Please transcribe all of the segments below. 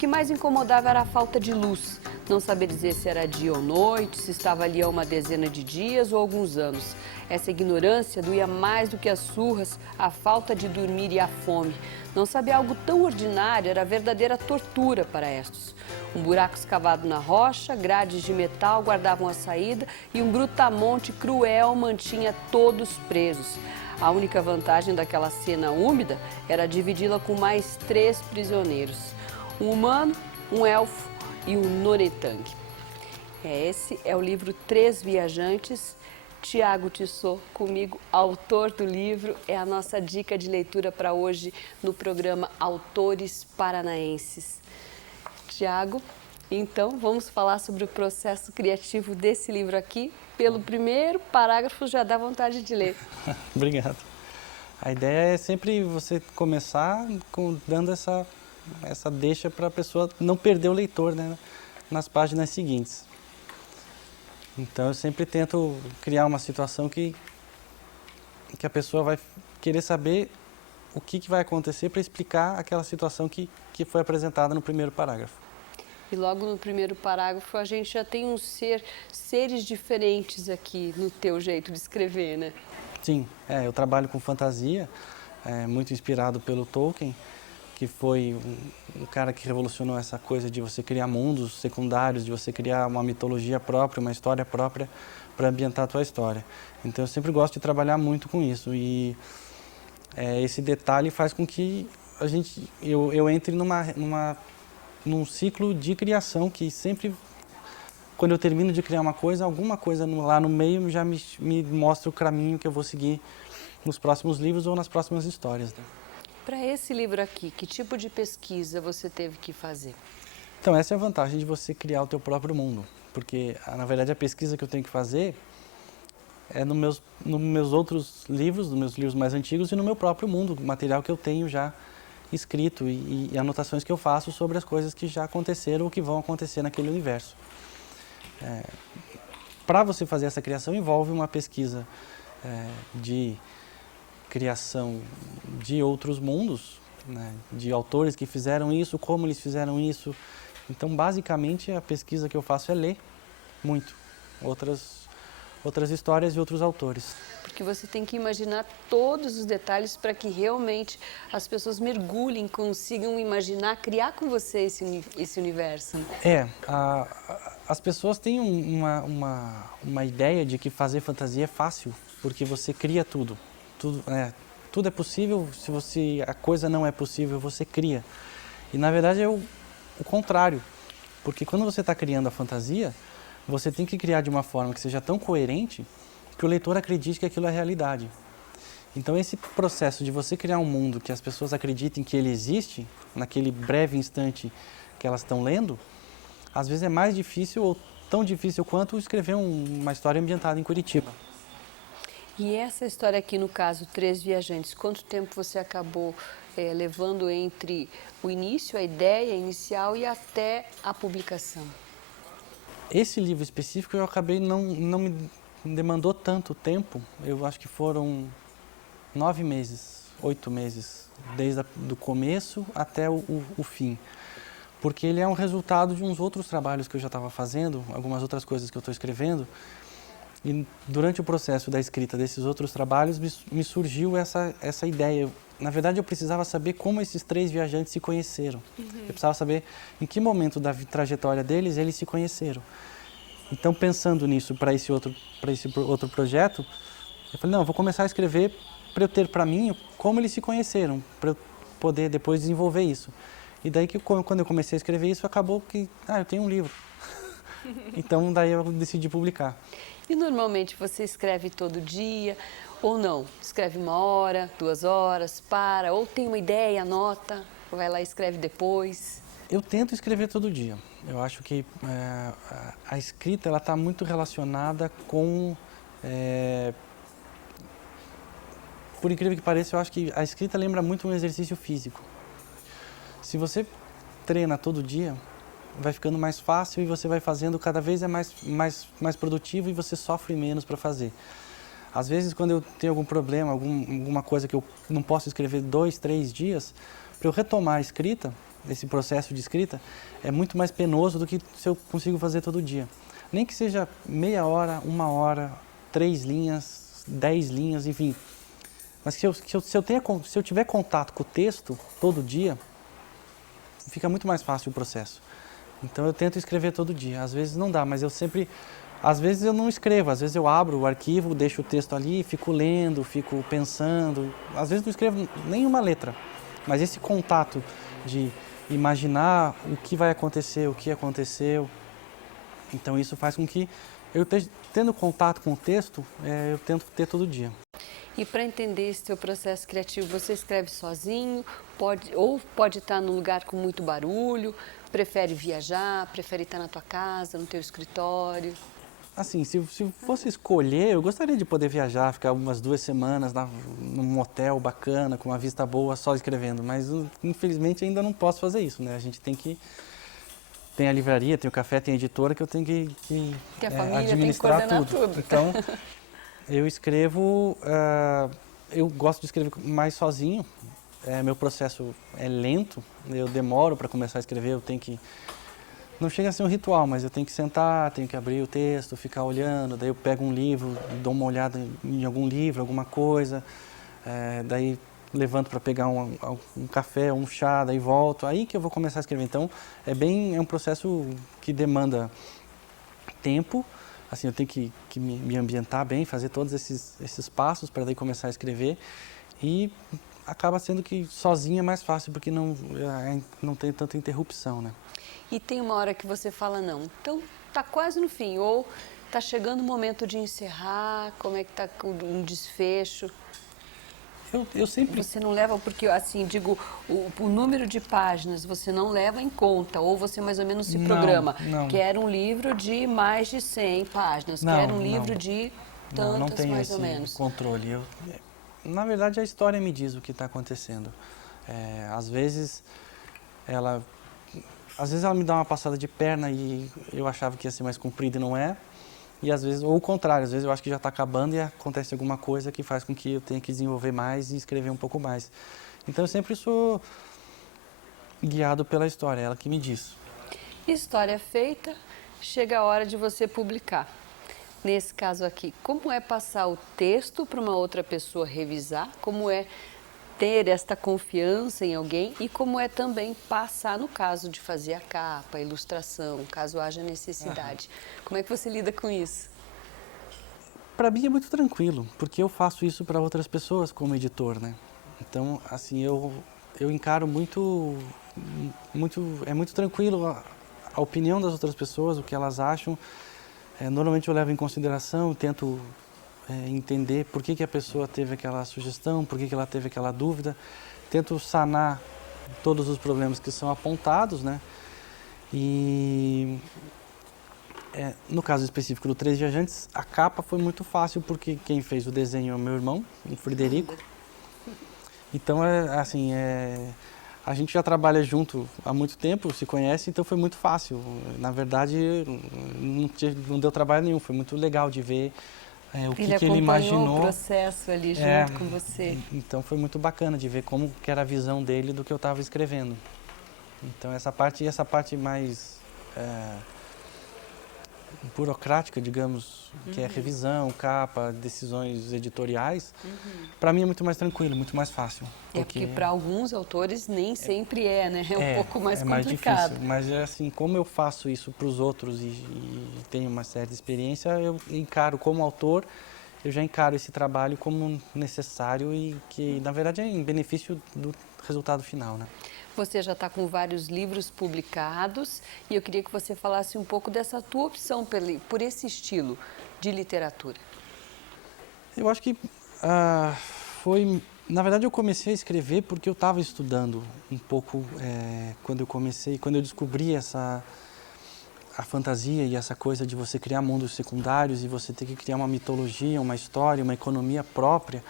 que mais incomodava era a falta de luz. Não saber dizer se era dia ou noite, se estava ali há uma dezena de dias ou alguns anos. Essa ignorância doía mais do que as surras, a falta de dormir e a fome. Não saber algo tão ordinário era verdadeira tortura para estes. Um buraco escavado na rocha, grades de metal guardavam a saída e um brutamonte cruel mantinha todos presos. A única vantagem daquela cena úmida era dividi-la com mais 3 prisioneiros. Um humano, um elfo e um Noretang. Esse é o livro Três Viajantes. Tiago Tissot, comigo, autor do livro, é a nossa dica de leitura para hoje no programa Autores Paranaenses. Tiago, então vamos falar sobre o processo criativo desse livro aqui. Pelo primeiro parágrafo já dá vontade de ler. Obrigado. A ideia é sempre você começar dando essa deixa para a pessoa não perder o leitor, né, nas páginas seguintes. Então eu sempre tento criar uma situação que a pessoa vai querer saber o que vai acontecer para explicar aquela situação que foi apresentada no primeiro parágrafo. E logo no primeiro parágrafo a gente já tem seres diferentes aqui no teu jeito de escrever, né? Sim, eu trabalho com fantasia, muito inspirado pelo Tolkien, que foi um cara que revolucionou essa coisa de você criar mundos secundários, de você criar uma mitologia própria, uma história própria para ambientar a tua história. Então eu sempre gosto de trabalhar muito com isso e esse detalhe faz com que eu entre num ciclo de criação que sempre, quando eu termino de criar uma coisa, alguma coisa lá no meio já me mostra o caminho que eu vou seguir nos próximos livros ou nas próximas histórias, né? Para esse livro aqui, que tipo de pesquisa você teve que fazer? Então, essa é a vantagem de você criar o teu próprio mundo, porque, na verdade, a pesquisa que eu tenho que fazer é nos meus outros livros, nos meus livros mais antigos e no meu próprio mundo, o material que eu tenho já escrito e anotações que eu faço sobre as coisas que já aconteceram ou que vão acontecer naquele universo. Para você fazer essa criação, envolve uma pesquisa de criação de outros mundos, né, de autores que fizeram isso, como eles fizeram isso. Então, basicamente, a pesquisa que eu faço é ler muito outras histórias e outros autores. Porque você tem que imaginar todos os detalhes para que realmente as pessoas mergulhem, consigam imaginar, criar com você esse universo. As pessoas têm uma ideia de que fazer fantasia é fácil, porque você cria tudo. Tudo é possível, se a coisa não é possível, você cria. E na verdade é o contrário, porque quando você está criando a fantasia, você tem que criar de uma forma que seja tão coerente que o leitor acredite que aquilo é realidade. Então esse processo de você criar um mundo que as pessoas acreditem que ele existe, naquele breve instante que elas estão lendo, às vezes é mais difícil ou tão difícil quanto escrever uma história ambientada em Curitiba. E essa história aqui, no caso, Três Viajantes, quanto tempo você acabou levando entre o início, a ideia inicial e até a publicação? Esse livro específico eu acabei não me demandou tanto tempo, eu acho que foram 9 meses, 8 meses, desde o começo até o fim. Porque ele é um resultado de uns outros trabalhos que eu já estava fazendo, algumas outras coisas que eu estou escrevendo. E durante o processo da escrita desses outros trabalhos me surgiu essa ideia. Na verdade, eu precisava saber como esses 3 viajantes se conheceram. Eu precisava saber em que momento da trajetória deles eles se conheceram. Então, pensando nisso para esse outro projeto, eu falei, não, eu vou começar a escrever para eu ter para mim como eles se conheceram, para eu poder depois desenvolver isso. E daí que quando eu comecei a escrever isso, acabou que, eu tenho um livro. Então, daí eu decidi publicar. E normalmente você escreve todo dia ou não? Escreve 1 hora, 2 horas, para, ou tem uma ideia, anota, vai lá e escreve depois? Eu tento escrever todo dia. Eu acho que a escrita ela está muito relacionada com... por incrível que pareça, eu acho que a escrita lembra muito um exercício físico. Se você treina todo dia, vai ficando mais fácil e você vai fazendo cada vez mais produtivo e você sofre menos para fazer. Às vezes, quando eu tenho algum problema, alguma coisa que eu não posso escrever 2, 3 dias, para eu retomar a escrita, esse processo de escrita é muito mais penoso do que se eu consigo fazer todo dia. Nem que seja meia hora, 1 hora, 3 linhas, 10 linhas, enfim. Mas se eu tiver contato com o texto todo dia, fica muito mais fácil o processo. Então eu tento escrever todo dia. Às vezes não dá, mas eu sempre... Às vezes eu não escrevo, às vezes eu abro o arquivo, deixo o texto ali, fico lendo, fico pensando. Às vezes não escrevo nenhuma letra, mas esse contato de imaginar o que vai acontecer, o que aconteceu. Então isso faz com que eu tendo contato com o texto, eu tento ter todo dia. E para entender esse seu processo criativo, você escreve sozinho, pode estar num lugar com muito barulho, prefere viajar, prefere estar na tua casa, no teu escritório? Assim, se fosse escolher, eu gostaria de poder viajar, ficar umas 2 semanas num hotel bacana, com uma vista boa, só escrevendo. Mas, infelizmente, ainda não posso fazer isso, né? A gente tem a livraria, tem o café, tem a editora, que eu tenho que a família administrar tem que coordenar tudo. Então, eu escrevo, eu gosto de escrever mais sozinho. Meu processo é lento, eu demoro para começar a escrever, eu tenho que... Não chega a ser um ritual, mas eu tenho que sentar, tenho que abrir o texto, ficar olhando, daí eu pego um livro, dou uma olhada em algum livro, alguma coisa, daí levanto para pegar um café, um chá, daí volto, aí que eu vou começar a escrever. Então, é um processo que demanda tempo, assim, eu tenho que me ambientar bem, fazer todos esses passos para daí começar a escrever, e acaba sendo que sozinho é mais fácil, porque não tem tanta interrupção, né? E tem uma hora que você fala, não, então tá quase no fim, ou tá chegando o momento de encerrar, como é que tá um desfecho? Eu sempre... Você não leva, porque assim, digo, o número de páginas você não leva em conta, ou você mais ou menos se programa. Não. Quero um livro de mais de 100 páginas, quero um livro de tantas, não tenho mais ou esse menos. controle. Na verdade, a história me diz o que está acontecendo. Às vezes ela me dá uma passada de perna e eu achava que ia ser mais comprido e não é. E às vezes, ou o contrário, às vezes eu acho que já está acabando e acontece alguma coisa que faz com que eu tenha que desenvolver mais e escrever um pouco mais. Então eu sempre sou guiado pela história, ela que me diz. História feita, chega a hora de você publicar. Nesse caso aqui, como é passar o texto para uma outra pessoa revisar? Como é ter esta confiança em alguém e como é também passar, no caso de fazer a capa, a ilustração, caso haja necessidade. Como é que você lida com isso? Para mim é muito tranquilo, porque eu faço isso para outras pessoas como editor, né? Então, assim, eu encaro é muito tranquilo a opinião das outras pessoas, o que elas acham. Normalmente eu levo em consideração, tento entender por que a pessoa teve aquela sugestão, por que ela teve aquela dúvida. Tento sanar todos os problemas que são apontados, né? E no caso específico do Três Viajantes, a capa foi muito fácil porque quem fez o desenho é o meu irmão, o Frederico. Então, a gente já trabalha junto há muito tempo, se conhece, então foi muito fácil. Na verdade, não deu trabalho nenhum, foi muito legal de ver o que ele imaginou. Ele acompanhou o processo ali junto com você. Então foi muito bacana de ver como que era a visão dele do que eu estava escrevendo. Então essa parte mais burocrática, digamos, que é revisão, capa, decisões editoriais, para mim é muito mais tranquilo, muito mais fácil. Porque para alguns autores nem sempre né? É um pouco mais complicado. Mais difícil, mas assim, como eu faço isso para os outros e tenho uma certa experiência, eu encaro como autor, eu já encaro esse trabalho como necessário e que, na verdade, é em benefício do resultado final, né? Você já está com vários livros publicados e eu queria que você falasse um pouco dessa tua opção por esse estilo de literatura. Eu acho que na verdade eu comecei a escrever porque eu estava estudando um pouco quando eu descobri a fantasia e essa coisa de você criar mundos secundários e você ter que criar uma mitologia, uma história, uma economia própria.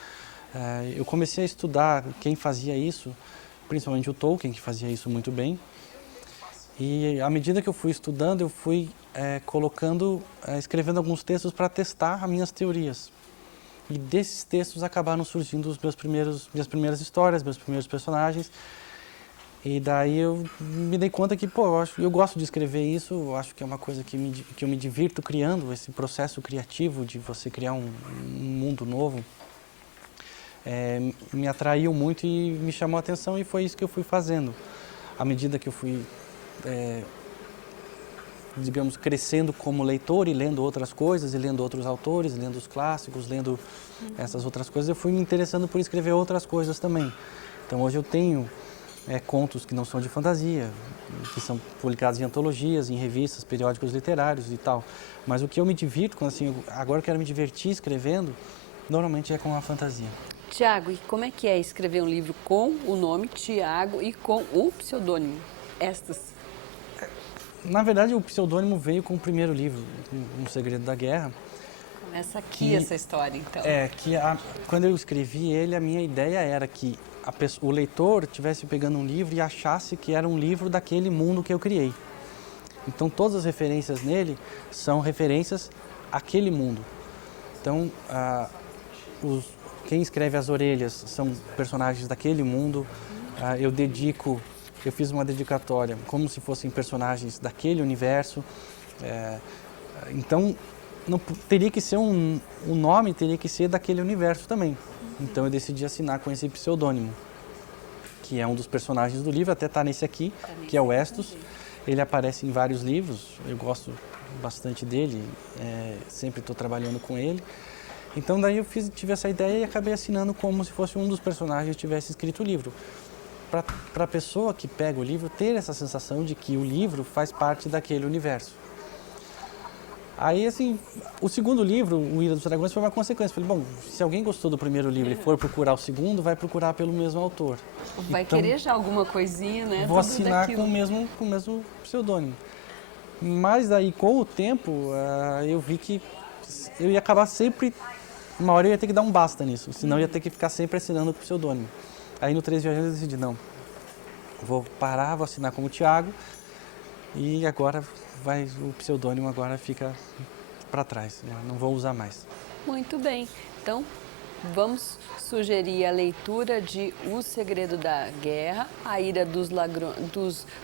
Eu comecei a estudar quem fazia isso, principalmente o Tolkien, que fazia isso muito bem. E à medida que eu fui estudando, eu fui escrevendo alguns textos para testar as minhas teorias. E desses textos acabaram surgindo minhas primeiras histórias, meus primeiros personagens. E daí eu me dei conta que, pô, eu gosto de escrever isso, eu acho que é uma coisa que eu me divirto criando, esse processo criativo de você criar um mundo novo. Me atraiu muito e me chamou a atenção e foi isso que eu fui fazendo. À medida que eu fui, digamos, crescendo como leitor e lendo outras coisas, e lendo outros autores, lendo os clássicos, lendo essas outras coisas, eu fui me interessando por escrever outras coisas também. Então hoje eu tenho contos que não são de fantasia, que são publicados em antologias, em revistas, periódicos literários e tal. Mas o que eu me divirto, quando, assim, agora eu quero me divertir escrevendo, normalmente é com a fantasia. Tiago, e como é que é escrever um livro com o nome Tiago e com o pseudônimo Estes? Na verdade, o pseudônimo veio com o primeiro livro, Um Segredo da Guerra. Começa aqui essa história, então. Quando eu escrevi ele, a minha ideia era que o leitor estivesse pegando um livro e achasse que era um livro daquele mundo que eu criei. Então, todas as referências nele são referências àquele mundo. Então, quem escreve As Orelhas são personagens daquele mundo. Eu fiz uma dedicatória como se fossem personagens daquele universo. Então, não teria que ser o nome teria que ser daquele universo também. Então eu decidi assinar com esse pseudônimo, que é um dos personagens do livro, até está nesse aqui, que é o Estes. Ele aparece em vários livros, eu gosto bastante dele, sempre estou trabalhando com ele. Então daí eu tive essa ideia e acabei assinando como se fosse um dos personagens que tivesse escrito o livro. Para a pessoa que pega o livro ter essa sensação de que o livro faz parte daquele universo. Aí, assim, o segundo livro, O Ira dos Dragões, foi uma consequência. Falei, bom, se alguém gostou do primeiro livro e for procurar o segundo, vai procurar pelo mesmo autor. Vai então, querer já alguma coisinha, né? Vou assinar com o mesmo pseudônimo. Mas daí, com o tempo, eu vi que eu ia acabar sempre... Uma hora eu ia ter que dar um basta nisso, senão eu ia ter que ficar sempre assinando com pseudônimo. Aí no 3 Viajantes eu decidi, não, vou parar, vou assinar como Tiago e agora o pseudônimo agora fica para trás, não vou usar mais. Muito bem, então vamos sugerir a leitura de O Segredo da Guerra, A Ira dos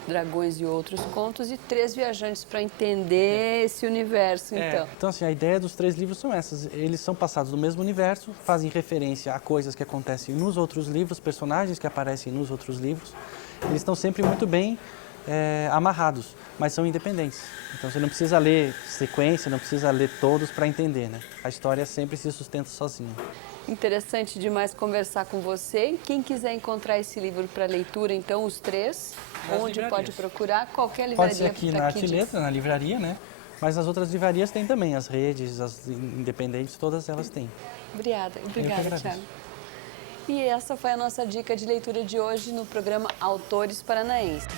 Dragões e Outros Contos e 3 Viajantes para entender esse universo, então. Então, assim, a ideia dos 3 livros são essas. Eles são passados do mesmo universo, fazem referência a coisas que acontecem nos outros livros, personagens que aparecem nos outros livros. Eles estão sempre muito bem amarrados, mas são independentes. Então, você não precisa ler sequência, não precisa ler todos para entender, né? A história sempre se sustenta sozinha. Interessante demais conversar com você. Quem quiser encontrar esse livro para leitura, então, os 3, onde pode procurar? Qualquer livraria. Pode ser aqui na Arte Letra, na livraria, né? Mas nas outras livrarias tem também, as redes, as independentes, todas elas têm. Obrigada, Thiago. E essa foi a nossa dica de leitura de hoje no programa Autores Paranaenses.